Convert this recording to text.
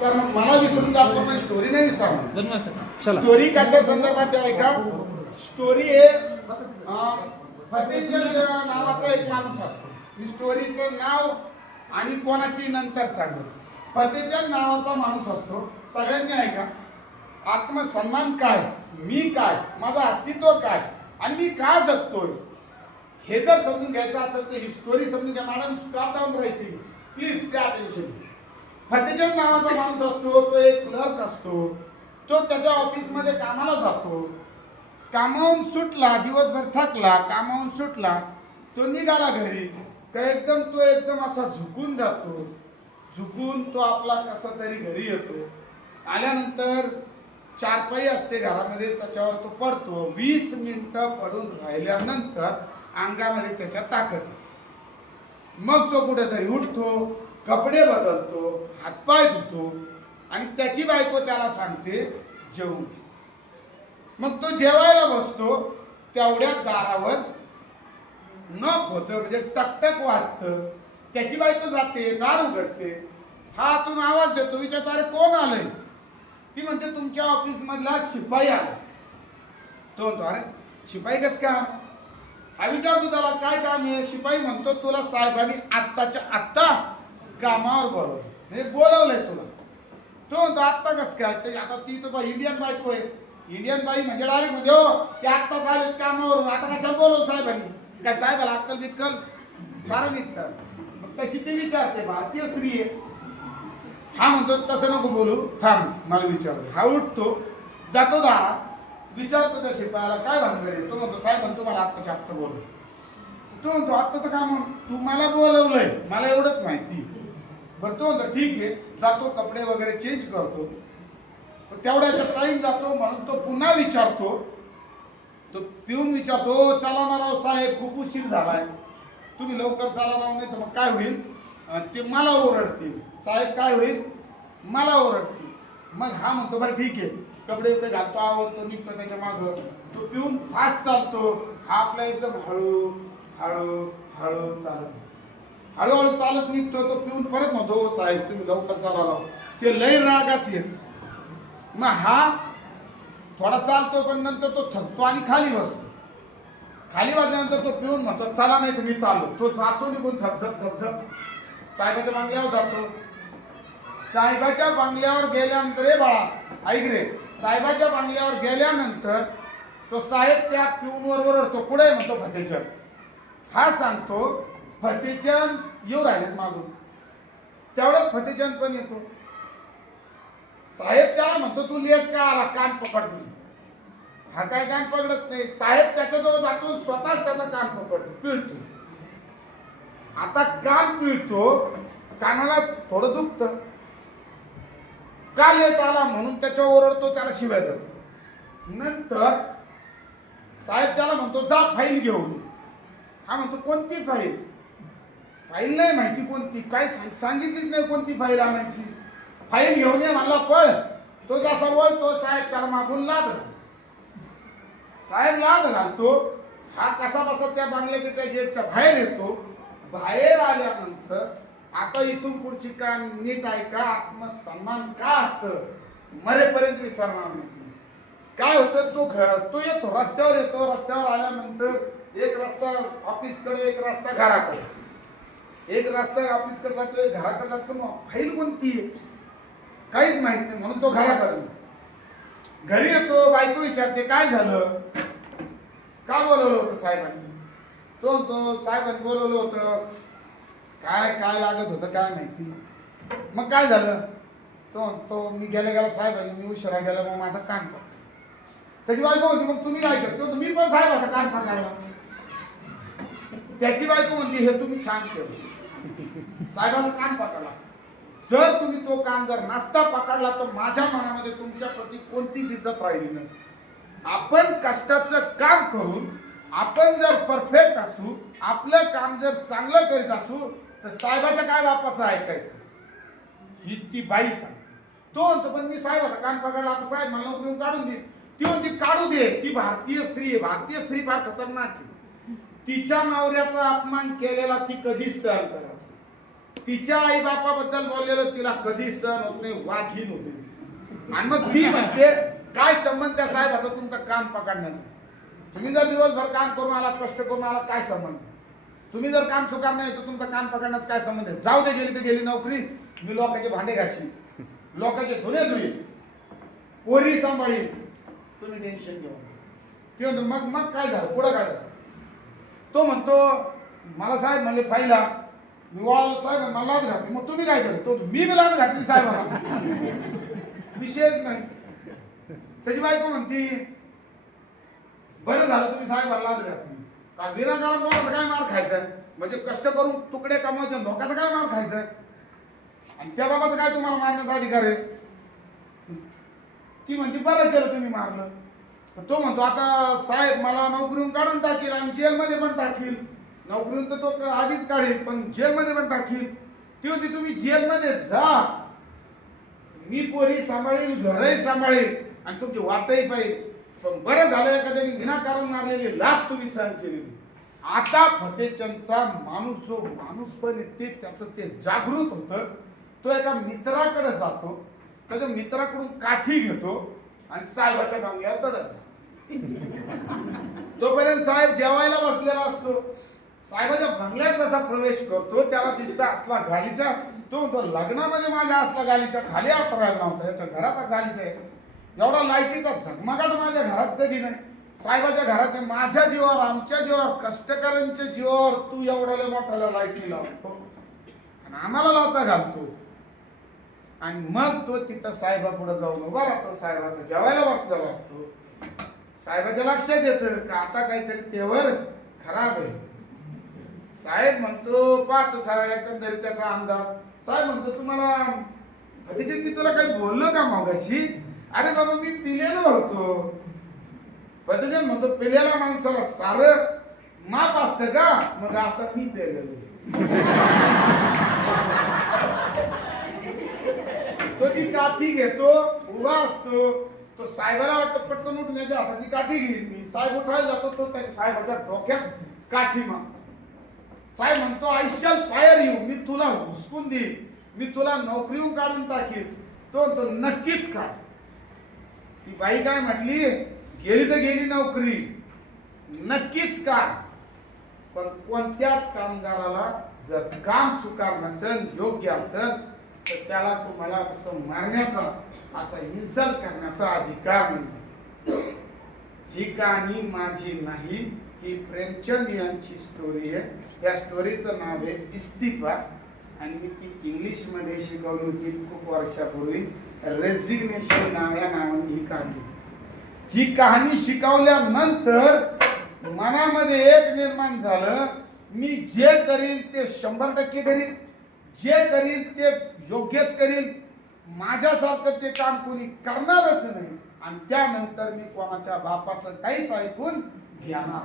तर मला विसरून जातो पण स्टोरी नाही विसरणार. बनवा सर. चला. स्टोरी कशा संदर्भात आहे का स्टोरी हे अं, फतेहचंद नावाचा एक माणूस असतो. मी स्टोरीचं नाव आणि कोणाची नंतर सांगतो फतेहचंद नावाचा माणूस असतो. सगळ्यांनी ऐका. आत्मसन्मान काय? मी काय? माझं अस्तित्व काय? आणि मी का जगतोय? हे जर समजून घ्यायचं असेल तर ही स्टोरी समजून घ्या. मॅडम स्टॉप डाऊन राहतील प्लीज पे अटेन्शन फतेहचंद नावाचा माणूस असतो तो एक क्लर्क असतो तो त्याच्या ऑफिसमध्ये कामाला जातो. कामावून सुटला दिवसभर थकला कामावून सुटला तो निघाला घरी. का एकदम तो एकदम असा झुकून जातो. झुकून तो आपला कसा तरी घरी येतो. आल्यानंतर चारपाई असते घरामध्ये त्याच्यावर तो पडतो. वीस मिनटं पडून राहिल्यानंतर अंगामध्ये त्याच्या ताकद मग तो कुठेतरी उठतो. कपडे बदलतो हातपाय धुतो आणि त्याची बायको त्याला सांगते जेवून मग तो जेवायला बसतो तेवढ्या दारावर नख होतं म्हणजे टकटक वाजतं. त्याची बायको जाते दार उघडते. हा आतून आवाज देतो विचारतो अरे कोण आलंय? ती म्हणते तुमच्या ऑफिसमधला शिपाई आला. तो म्हणतो अरे शिपाई कस काय आला? हा विचारतो त्याला काय काम आहे? शिपाई म्हणतो तुला साहेबांनी आत्ताच्या आत्ता कामावर बोलवलं. म्हणजे बोलवलंय तुला. तो म्हणतो आत्ता कस काय? ते आता ती तर इंडियन बायको आहे. इंडियन बाई म्हणजे डायरेक्ट म्हणजे हो ते आत्ता आलेत कामावरून. आता कशा बोलव साहेबांनी? काय साहेबाला अक्कल बिक्कल? सारं निघतं. मग तशी ते विचारते भारतीय स्त्री आहे. हा म्हणतो तसं नको बोलू. थांब मला विचारतो हा उठतो जातो दारा विचारतो त्या शिपायाला काय भानगड आहे? तो म्हणतो साहेब म्हणतो मला आत्ताच्या आत्ता बोलू. तो म्हणतो आत्ता तर काय म्हणून तू मला बोलवलंय. मला एवढंच माहिती बरं तो म्हणतो ठीक आहे जातो कपडे वगैरे चेंज करतो. पण तेवढ्याचा टाईम जातो म्हणून तो पुन्हा विचारतो. तो पिऊन विचारतो चला ना राव साहेब खूप उशीर झालाय. तुम्ही लवकर चला राव नाही तर मग काय होईल? ते मला ओरडतील. साहेब काय होईल? मला ओरडतील. मग हा म्हणतो बरं ठीक आहे. कपडे बिपडे घालतो आवडतो निघतो त्याच्या मागं. तो पिऊन फास्ट चालतो. हा आपला एकदम हळू हळू हळू चालत. हळूहळू चालत निघतो तो पिऊन परत म्हणतो हो साहेब तुम्ही लवकर चला राव. ते लय रागात येत. मग हा थोडा चालतो पण नंतर तो थकतो आणि खाली बसतो खाली बसल्यानंतर तो पिऊन म्हणतो चला नाही तुम्ही चाललो. तो जातो निघून झपझप झपझप साहेबाच्या बांगल्यावर जातो. साहेबाच्या बांगल्यावर गेल्यानंतर रे बाळा ऐक रे. साहेबाच्या बांगल्यावर गेल्यानंतर तो साहेब त्या पिऊनवर ओरडतो. कुठे म्हणतो फतेचंद हा सांगतो फतेचंद येऊ राहिलेत मागून. तेवढ्यात फतेचंद पण येतो. साहेब त्याला म्हणतो तू लेट का आला? कान पकडतो हा काय कान पकडत नाही. साहेब त्याच्याजवळ जातो स्वतःच त्याचा कान पकडतो पिळतो. आता कान पिळतो कानाला थोडं दुखतं. का लेट आला म्हणून त्याच्यावर ओरडतो त्याला शिव्या देतो. नंतर साहेब त्याला म्हणतो जा फाईल घेऊन. हा म्हणतो कोणती फाईल? फाईल नाही माहिती कोणती काय सांग- सांगितलीच नाही कोणती फाईल आणायची. फाईल घेऊन ये मला पळ. तो जसा वळतो साहेब त्याला मागून लाद साहेब लाद घालतो. हा कसा बसा त्या बांगल्याच्या त्या गेटच्या बाहेर येतो. बाहेर आल्यानंतर आता इथून पुढची का नीट आहे का? आत्मसन्मान का असतं? मरेपर्यंत विसरणार नाही. काय होतं? तो घर तो येतो रस्त्यावर येतो. रस्त्यावर आल्यानंतर एक रस्ता ऑफिसकडे एक रस्ता घराकडे. एक रस्ता ऑफिसकडे जातोय घराकडे जातो मग फाईल कोणती आहे? काहीच माहीत नाही म्हणून तो घराकडे घरी येतो बायको विचारते काय झालं? का बोलवलं होतं साहेबांनी? तो म्हणतो साहेबांनी बोलवलं होतं. काय काय लागत होतं काय माहिती? मग काय झालं? तो म्हणतो मी गेल्या गेला साहेबांनी मी उशिरा गेला मग माझा कान पकडला त्याची बायको होती मग तुम्ही काय करतो? तुम्ही पण साहेबाचा कान पकडला त्याची बायको म्हणते हे तुम्ही छान केलं. साहेबांना कान पकडला. जर तुम्ही तो कान जर नसता पकडला तर माझ्या मनामध्ये तुमच्या प्रती कोणतीच इज्जत राहिली नाही. आपण कष्टाचं काम करून आपण जर परफेक्ट असू आपलं काम जर चांगलं करीत असू तर साहेबाच्या काय बापाचं ऐकायचं? ही ती बाई सांग. तो म्हणतो पण मी साहेबाचा कान पकडला आता साहेब मला नोकरीहून काढून दे. ती म्हणते काढू दे. ती भारतीय स्त्री आहे. भारतीय स्त्री फार खतरनाक आहे. तिच्या नवऱ्याचा अपमान केलेला ती कधीच सहन करत तिच्या आई बापाबद्दल बोललेलं तिला कधी सहन होत नाही वाघीन होते. आणि मग ती म्हणते काय संबंध त्या साहेबाचा तुमचा कान पकडण्याचा तुम्ही जर दिवसभर काम करून आला कष्ट करून आला काय संबंध? तुम्ही जर काम चुकार नाही तर तुमचा काम पकडण्याचा काय संबंध आहे? जाऊ दे गेली तर गेली नोकरी मी लोकांचे भांडे घाशी लोकांचे धुणे धुई पोरी सांभाळी. तुम्ही टेन्शन घेऊ म्हणतो मग मग काय झालं? पुढं काय झालं? तो म्हणतो मला साहेब म्हणले फाईला मी साहेब मला लाच घातली मग तुम्ही काय केलं? तो मी बी लाच घातली साहेबांना विषयच नाही. त्याची बायको म्हणती बरं झालं तुम्ही साहेबाला लाच घातली. कारण विनाकारण कोणाचा काय मार खायचा म्हणजे कष्ट करून तुकडे कमवायचे लोकांचा काय मार खायचा आणि त्या बाबाचं काय तुम्हाला मारण्याचा अधिकार आहे? ती म्हणते बरं केलं तुम्ही मारलं. तो म्हणतो आता साहेब मला नोकरीहून काढून टाकील आणि जेलमध्ये पण टाकील. नोकरीहून तर तो आधीच काढेल पण जेलमध्ये पण टाकील. ती होती तुम्ही जेलमध्ये जा. मी पोरी सांभाळेल घरही सांभाळेल आणि तुमची वाटही पाहिजे पण बरं झालं एखाद्याने विनाकारण मारलेली लाभ तुम्ही सहन केलेली आता फतेचंदचा माणूस जो माणूस पण आहे ते त्याचं ते जागृत होतं. तो एका मित्राकडे जातो. त्याच्या मित्राकडून काठी घेतो आणि साहेबाच्या बांगल्यावर तडत तोपर्यंत साहेब जेवायला बसलेला असतो. साहेबाच्या बंगल्यात जसा प्रवेश करतो त्याला दिसता असला गालीचा. तो म्हणतो लग्नामध्ये माझ्या असला गालीच्या खाली राहिला नव्हता याच्या घरात गालीचा आहे. एवढा लाईटीचा झगमगाट माझ्या घरात कधी नाही. साहेबाच्या घरात आहे माझ्या जीवावर आमच्या जीवावर कष्टकऱ्यांच्या जीवावर तू एवढ्याला मोठ्याला लाईटी लावतो. आणि आम्हाला लावता घालतो. आणि मग तो तिथं साहेबा पुढे जाऊन उभा राहतो साहेबाचा जेवायला बसलेला असतो साहेबाच्या लक्षात येतं का आता काहीतरी तेवर खराब आहे. साहेब म्हणतो पाहतो साहेब एकंदरीत त्याचा अंदाज. साहेब म्हणतो तुम्हाला अभिजित मी तुला काही बोललो का मागाशी? अरे बाबा मी पिलेलो होतो. भतीजन म्हणतो पिलेल्या माणसाला सारं माप असतं का? मग आता मी पेलेलो. तो ती काठी घेतो उभा असतो. तो साहेबाला वाटतं पटकन उठून याच्या काठी घेईल मी. साहेब उठायला जातो तो त्याच्या साहेबाच्या डोक्यात काठी माग काय म्हणतो आय शॅल फायर यू मी तुला हुसकून देईन. मी तुला नोकरीहून काढून टाकीन. तो म्हणतो नक्कीच काढ. ती बाई काय म्हटली गेली तर गेली नोकरी. नक्कीच काढ. पण कोणत्याच कामगाराला जर काम चुकार नसेल योग्य असेल तर त्याला तुम्हाला असं मारण्याचा असा इन्सल्ट करण्याचा अधिकार नाही. ही कहाणी माझी नाही. ही प्रेमचंद यांची स्टोरी आहे. या स्टोरीचं नाव आहे इस्तिफा. आणि मी ती इंग्लिशमध्ये शिकवली होती खूप वर्षापूर्वी. रेझिग्नेशन नाव या नावाने ही कहाणी. ही कहाणी शिकवल्यानंतर मनामध्ये एक निर्माण झालं. मी जे करील ते शंभर टक्के करील. जे करील ते योग्यच करील. माझ्यासारखं ते काम कोणी करणारच नाही. आणि त्यानंतर मी कोणाच्या बापाचं काहीच ऐकून घेणार